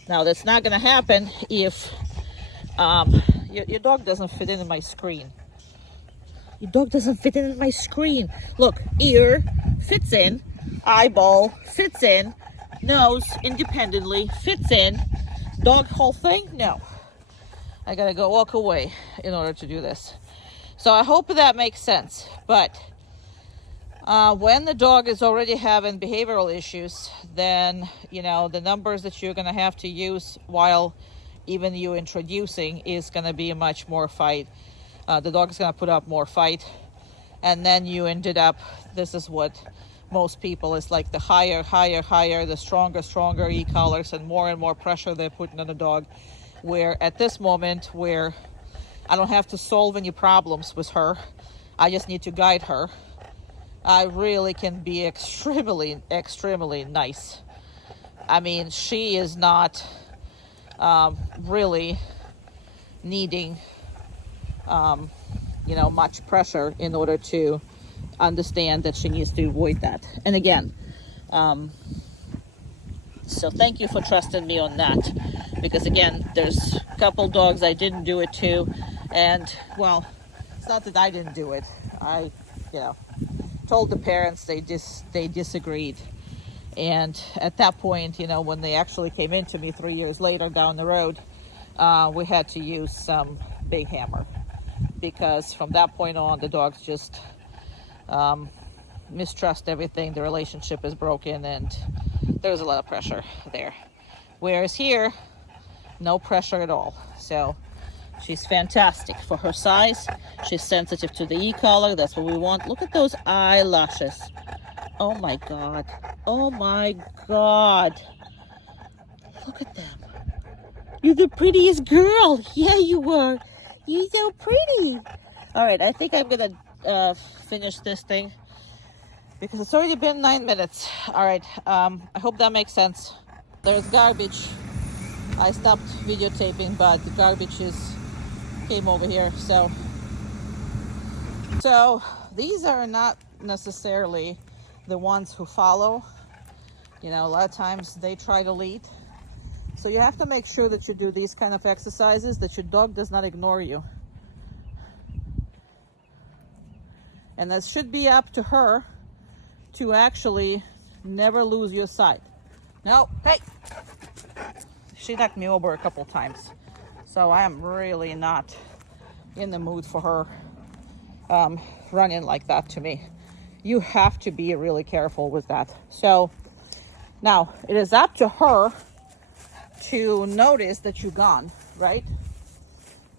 Now, that's not going to happen if your dog doesn't fit in my screen. Your dog doesn't fit in my screen. Look, ear fits in, eyeball fits in, nose independently fits in, dog whole thing, no. I gotta go walk away in order to do this. So I hope that makes sense. But when the dog is already having behavioral issues, then, you know, the numbers that you're gonna have to use while even you introducing is gonna be a much more fight. The dog is gonna put up more fight, and then you ended up, this is what most people, is like the higher, the stronger e-collars and more pressure they're putting on the dog. Where at this moment, where I don't have to solve any problems with her, I just need to guide her, I really can be extremely nice. I mean, she is not really needing you know, much pressure in order to understand that she needs to avoid that. And again, so thank you for trusting me on that, because again, there's a couple dogs I didn't do it to, and well, it's not that I didn't do it. I, you know, told the parents, they disagreed, and at that point, you know, when they actually came into me 3 years later down the road, we had to use some big hammer, because from that point on, the dogs just mistrust everything, the relationship is broken, and there's a lot of pressure there. Whereas here, no pressure at all. So she's fantastic for her size. She's sensitive to the e-collar. That's what we want. Look at those eyelashes. Oh my God. Oh my God. Look at them. You're the prettiest girl. Yeah, you are. You're so pretty. All right, I think I'm going to finish this thing because it's already been 9 minutes. All right, I hope that makes sense. There's garbage. I stopped videotaping, but the garbage came over here. So these are not necessarily the ones who follow. You know, a lot of times they try to lead. So you have to make sure that you do these kind of exercises, that your dog does not ignore you. And that should be up to her to actually never lose your sight. No, hey! She knocked me over a couple times. So I am really not in the mood for her running like that to me. You have to be really careful with that. So now it is up to her to notice that you're gone, right?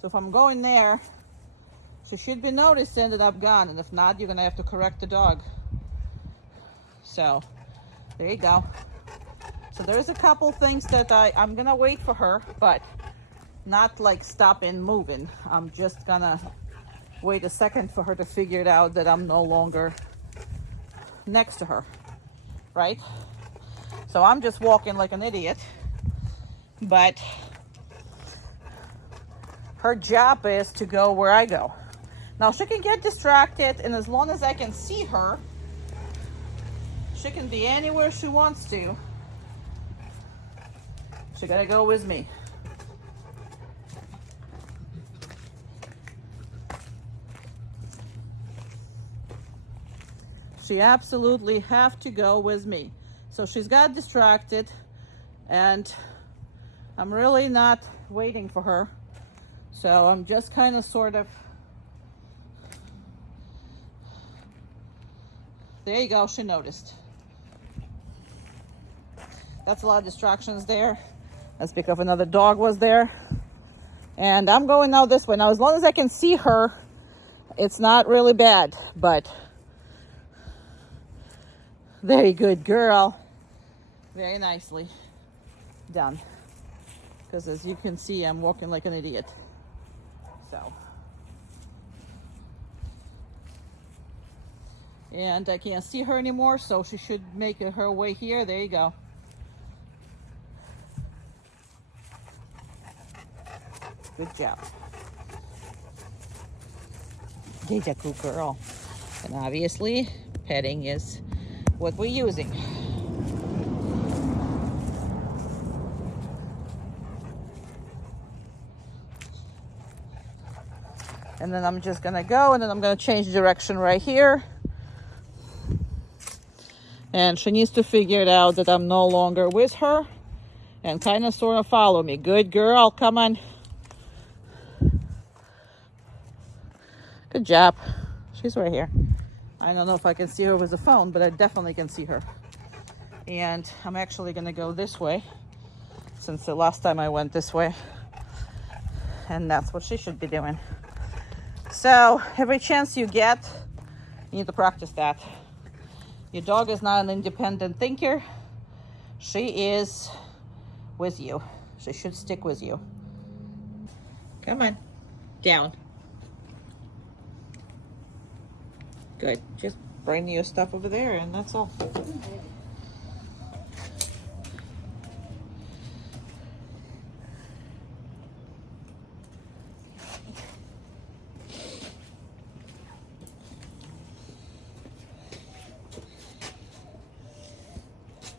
So if I'm going there, she should be noticing that I'm gone, and if not, you're gonna have to correct the dog. So there you go. So there's a couple things that I'm gonna wait for her, but not like stopping moving. I'm just gonna wait a second for her to figure it out that I'm no longer next to her, right? So I'm just walking like an idiot, but her job is to go where I go. Now she can get distracted, and as long as I can see her, she can be anywhere she wants to. She gotta go with me. She absolutely have to go with me. So she's got distracted, and I'm really not waiting for her. So I'm just kind of sort of, there you go, she noticed. That's a lot of distractions there. That's because another dog was there. And I'm going now this way. Now, as long as I can see her, it's not really bad, but very good girl. Very nicely done. Because as you can see, I'm walking like an idiot. So. And I can't see her anymore, so she should make her way here. There you go. Good job. She's a cool girl. And obviously, petting is what we're using. And then I'm just gonna go, and then I'm gonna change direction right here. And she needs to figure it out that I'm no longer with her and kind of sort of follow me. Good girl, come on. Good job. She's right here. I don't know if I can see her with the phone, but I definitely can see her. And I'm actually gonna go this way since the last time I went this way. And that's what she should be doing. So every chance you get, you need to practice that. Your dog is not an independent thinker. She is with you. She should stick with you. Come on, down. Good, just bring your stuff over there and that's all.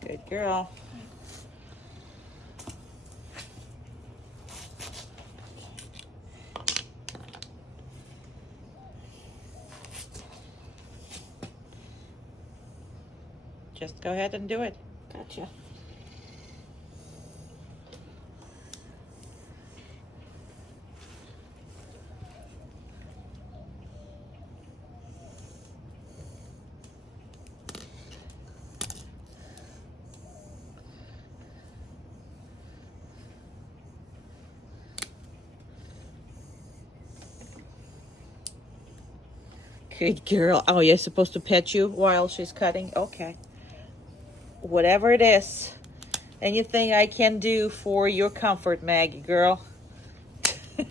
Good girl. Just go ahead and do it. Gotcha. Good girl. Oh, you're supposed to pet you while she's cutting? Okay. Whatever it is. Anything I can do for your comfort, Maggie girl. Here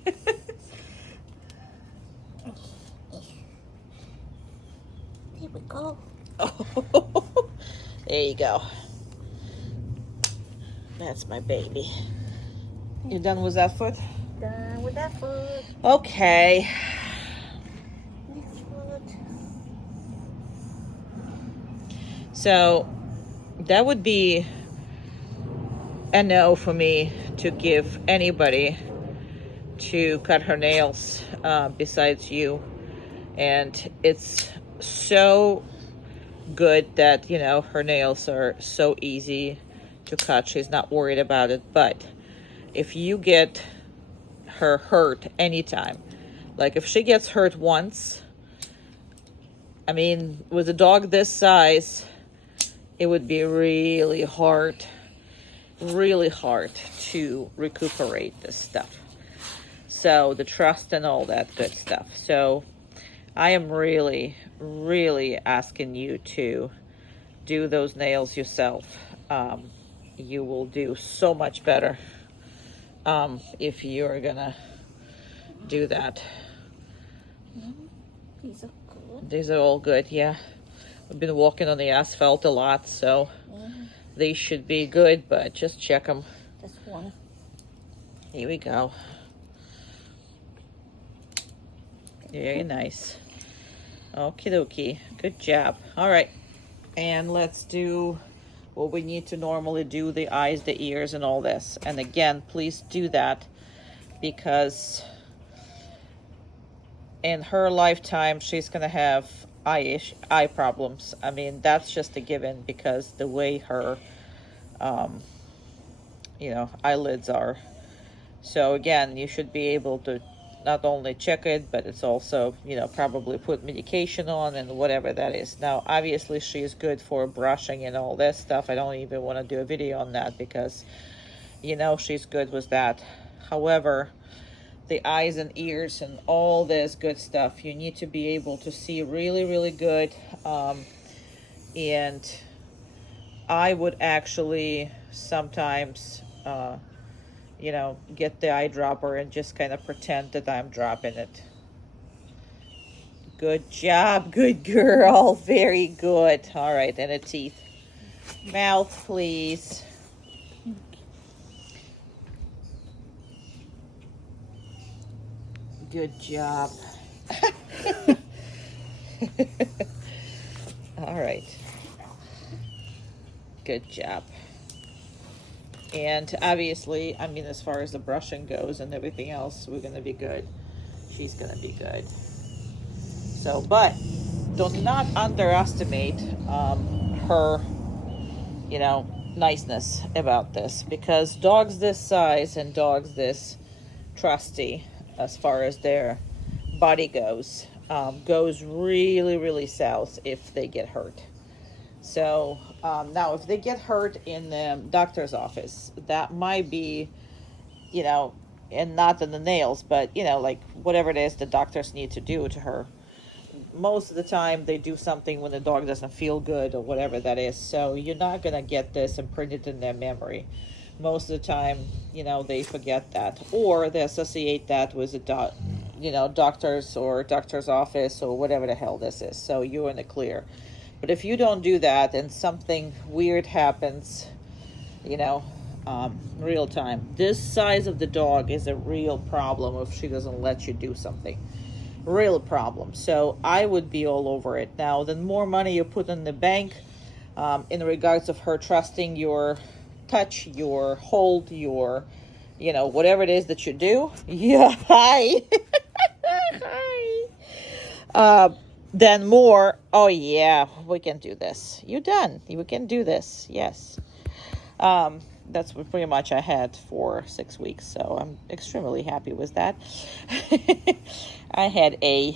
we go. Oh, there you go. That's my baby. You done with that foot? Done with that foot. Okay. Next foot. So that would be a no for me to give anybody to cut her nails besides you. And it's so good that, you know, her nails are so easy to cut. She's not worried about it. But if you get her hurt anytime, like if she gets hurt once, I mean, with a dog this size, it would be really hard to recuperate this stuff. So the trust and all that good stuff. So I am really asking you to do those nails yourself. You will do so much better if you're gonna do that. These are good. These are all good, yeah. I've been walking on the asphalt a lot, so they should be good, but just check them. This one. Here we go. Very nice. Okie dokie. Good job. All right. And let's do what we need to normally do, the eyes, the ears, and all this. And again, please do that because in her lifetime, she's going to have eye problems. I mean, that's just a given because the way her, eyelids are. So again, you should be able to not only check it, but it's also, probably put medication on and whatever that is. Now, obviously, she is good for brushing and all this stuff. I don't even want to do a video on that because, she's good with that. However, the eyes and ears and all this good stuff, you need to be able to see really good. And I would actually sometimes get the eyedropper and just kind of pretend that I'm dropping it. Good job, good girl, very good. All right, and the teeth. Mouth, please. Good job. All right. Good job. And obviously, I mean, as far as the brushing goes and everything else, we're going to be good. She's going to be good. So, but do not underestimate her, niceness about this, because dogs this size and dogs this trusty, as far as their body goes really south if they get hurt. So now if they get hurt in the doctor's office, that might be, and not in the nails, but, like whatever it is the doctors need to do to her. Most of the time they do something when the dog doesn't feel good or whatever that is. So you're not going to get this imprinted in their memory. Most of the time, they forget that, or they associate that with a doctor's or doctor's office or whatever the hell this is. So you're in the clear. But if you don't do that and something weird happens, real time, this size of the dog is a real problem if she doesn't let you do something. Real problem. So I would be all over it. Now, the more money you put in the bank, in regards of her trusting your touch, your hold, your, whatever it is that you do. Yeah, hi. Hi. Then more, oh yeah, we can do this. You're done. We can do this. Yes. That's what pretty much I had for 6 weeks. So I'm extremely happy with that. I had a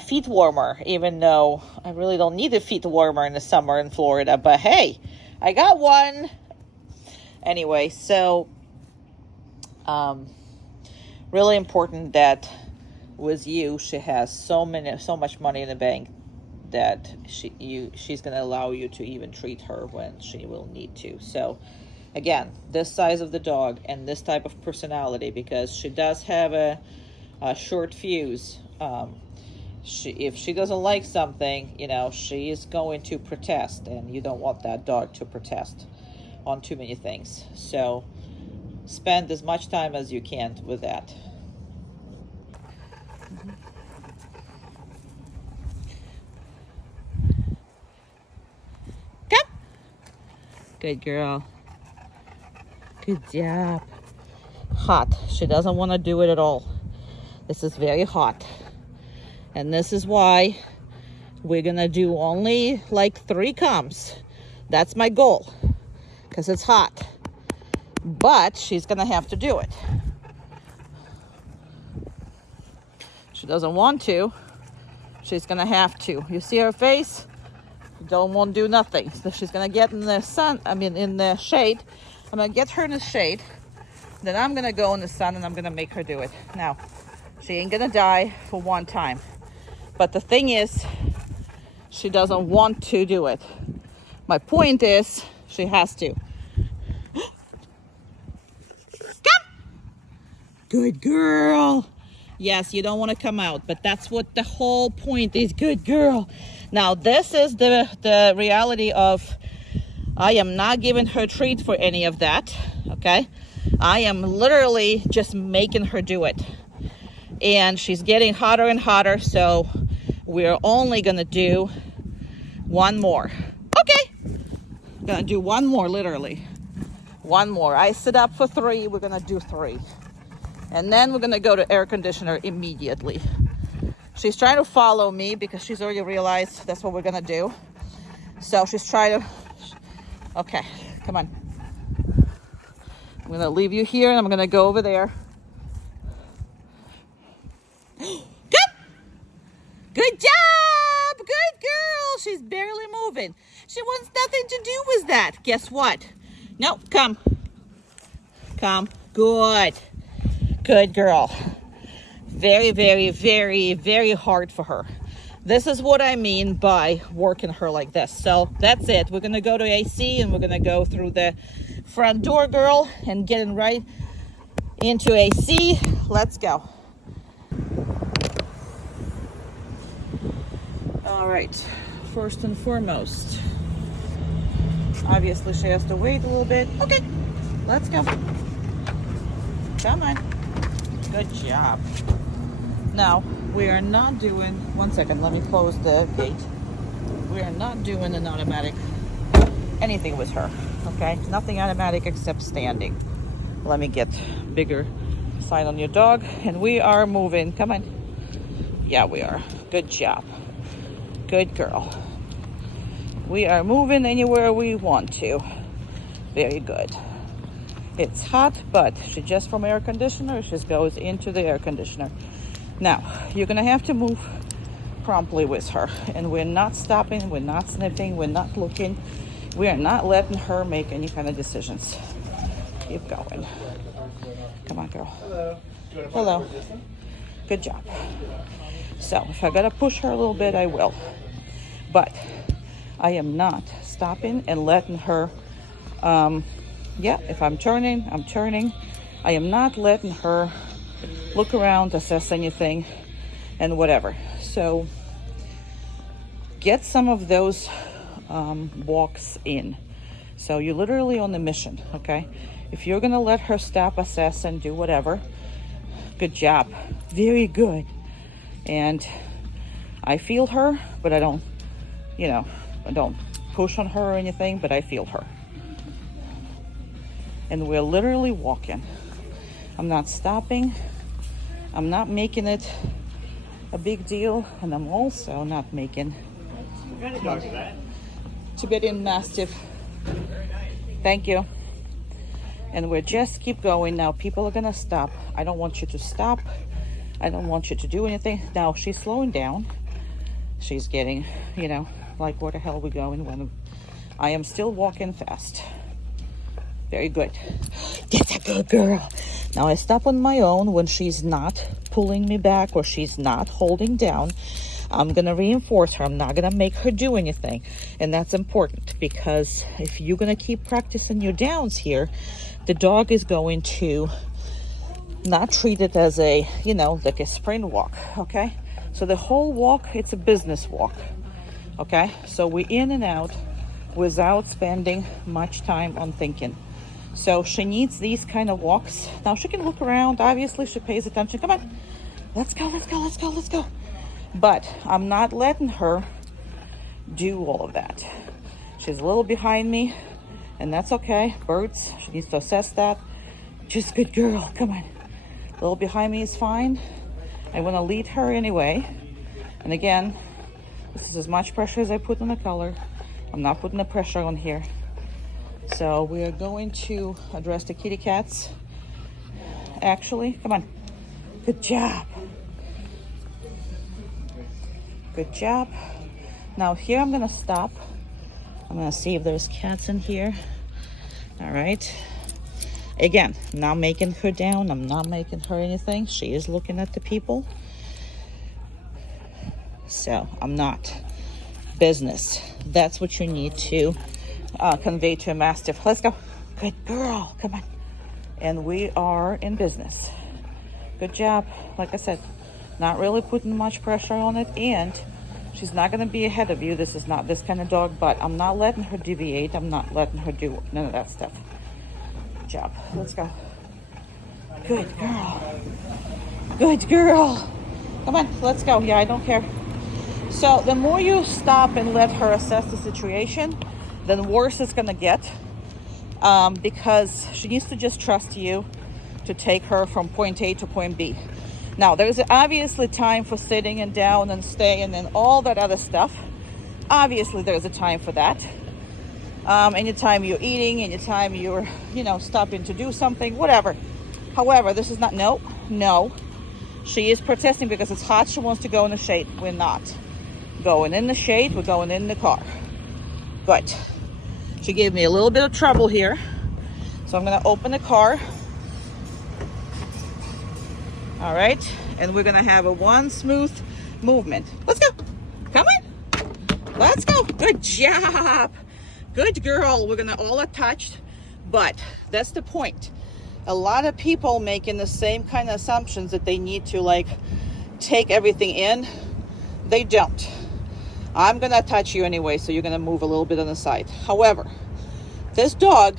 feet warmer, even though I really don't need a feet warmer in the summer in Florida. But hey, I got one. Anyway, so really important that with you, she has so much money in the bank that she's going to allow you to even treat her when she will need to. So again, this size of the dog and this type of personality, because she does have a short fuse. If she doesn't like something, you know, she is going to protest, and you don't want that dog to protest on too many things. So spend as much time as you can with that. Come. Good girl. Good job. Hot. She doesn't want to do it at all. This is very hot. And this is why we're going to do only like 3 combs. That's my goal, because it's hot. But she's going to have to do it. She doesn't want to. She's going to have to. You see her face? Don't want to do nothing. So she's going to get in the sun, in the shade. I'm going to get her in the shade. Then I'm going to go in the sun and I'm going to make her do it. Now, she ain't going to die for one time. But the thing is, she doesn't want to do it. My point is, she has to. Come! Good girl. Yes, you don't want to come out, but that's what the whole point is. Good girl. Now, this is the reality of, I am not giving her treat for any of that, okay? I am literally just making her do it. And she's getting hotter and hotter, so we're only going to do 1 more. Okay. Going to do 1 more, literally. 1 more. I set up for 3. We're going to do 3. And then we're going to go to air conditioner immediately. She's trying to follow me because she's already realized that's what we're going to do. So she's trying to... Okay, come on. I'm going to leave you here and I'm going to go over there. Come! Good job! Good girl! She's barely moving. She wants nothing to do with that. Guess what? No, come. Come. Good. Good girl. Very, very, very, very hard for her. This is what I mean by working her like this. So that's it. We're going to go to AC and we're going to go through the front door, girl, and getting right into AC. Let's go. All right. First and foremost, obviously she has to wait a little bit. Okay, let's go. Come on. Good job. Now, we are not doing, 1 second, let me close the gate. We are not doing an automatic anything with her, okay? Nothing automatic except standing. Let me get bigger sign on your dog, and we are moving. Come on. Yeah, we are. Good job. Good girl. We are moving anywhere we want to. Very good. It's hot, but she just from air conditioner, she just goes into the air conditioner. Now, you're gonna have to move promptly with her, and we're not stopping, we're not sniffing, we're not looking, we are not letting her make any kind of decisions. Keep going. Come on, girl. Hello. Hello. Good job. So, if I gotta push her a little bit, I will. But I am not stopping and letting her, if I'm turning, I'm turning. I am not letting her look around, assess anything, and whatever. So get some of those walks in. So you're literally on the mission, okay? If you're gonna let her stop, assess, and do whatever, good job. Very good. And I feel her, but I don't, I don't push on her or anything, but I feel her. And we're literally walking. I'm not stopping. I'm not making it a big deal, and I'm also not making Tibetan mastiff. Thank you. And we're just keep going. Now people are gonna stop. I don't want you to stop. I don't want you to do anything. Now she's slowing down. She's getting, like where the hell are we going when I am still walking fast. Very good. That's a good girl. Now I stop on my own when she's not pulling me back or she's not holding down. I'm going to reinforce her. I'm not going to make her do anything. And that's important, because if you're going to keep practicing your downs here, the dog is going to not treat it as a, like a sprint walk, okay? So the whole walk, it's a business walk, okay? So we're in and out without spending much time on thinking. So she needs these kind of walks. Now she can look around. Obviously, she pays attention. Come on. Let's go, let's go, let's go, let's go. But I'm not letting her do all of that. She's a little behind me, and that's okay. Birds, she needs to assess that. Just good girl, come on. A little behind me is fine. I want to lead her anyway. And again, this is as much pressure as I put on the collar. I'm not putting the pressure on here. So we are going to address the kitty cats. Actually, come on. Good job. Good job. Now here I'm gonna stop. I'm gonna see if there's cats in here. All right. Again, I'm not making her down. I'm not making her anything. She is looking at the people. So I'm not. Business. That's what you need to convey to a mastiff. Let's go. Good girl. Come on. And we are in business. Good job. Like I said, not really putting much pressure on it, and she's not going to be ahead of you. This is not this kind of dog, but I'm not letting her deviate. I'm not letting her do none of that stuff. Good job. Let's go. Good girl. Good girl. Come on, let's go. Yeah, I don't care. So the more you stop and let her assess the situation, the worse it's going to get, because she needs to just trust you to take her from point A to point B. Now, there's obviously time for sitting and down and staying and all that other stuff. Obviously, there's a time for that. Anytime you're eating, anytime you're, stopping to do something, whatever. However, this is not, no. She is protesting because it's hot. She wants to go in the shade. We're not going in the shade. We're going in the car. Good. She gave me a little bit of trouble here. So I'm going to open the car. All right, and we're gonna have one smooth movement. Let's go. Come on. Let's go. Good job. Good girl. We're gonna all attach, but that's the point. A lot of people making the same kind of assumptions that they need to take everything in. They don't. I'm gonna touch you anyway, so you're gonna move a little bit on the side. However, this dog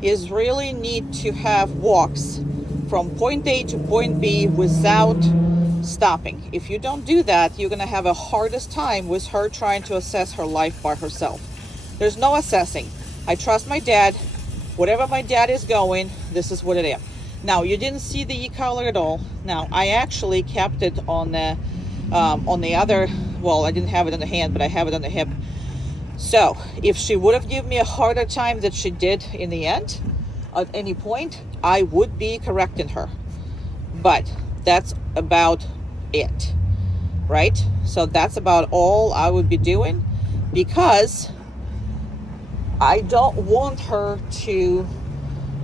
is really need to have walks from point A to point B without stopping. If you don't do that, you're gonna have a hardest time with her trying to assess her life by herself. There's no assessing. I trust my dad. Whatever my dad is going, this is what it is. Now, you didn't see the e-collar at all. Now, I actually kept it on the other, well, I didn't have it on the hand, but I have it on the hip. So if she would have given me a harder time than she did in the end, at any point, I would be correcting her. But that's about it, right? So that's about all I would be doing, because I don't want her to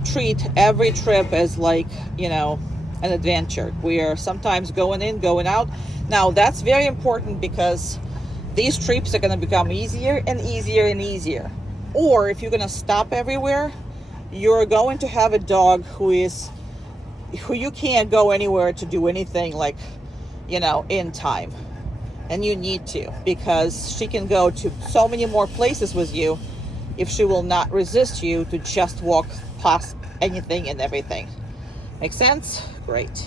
treat every trip as an adventure. We are sometimes going in, going out. Now, that's very important, because these trips are going to become easier and easier and easier. Or if you're going to stop everywhere, you're going to have a dog who you can't go anywhere to do anything in time. And you need to, because she can go to so many more places with you if she will not resist you to just walk past anything and everything. Make sense? Great.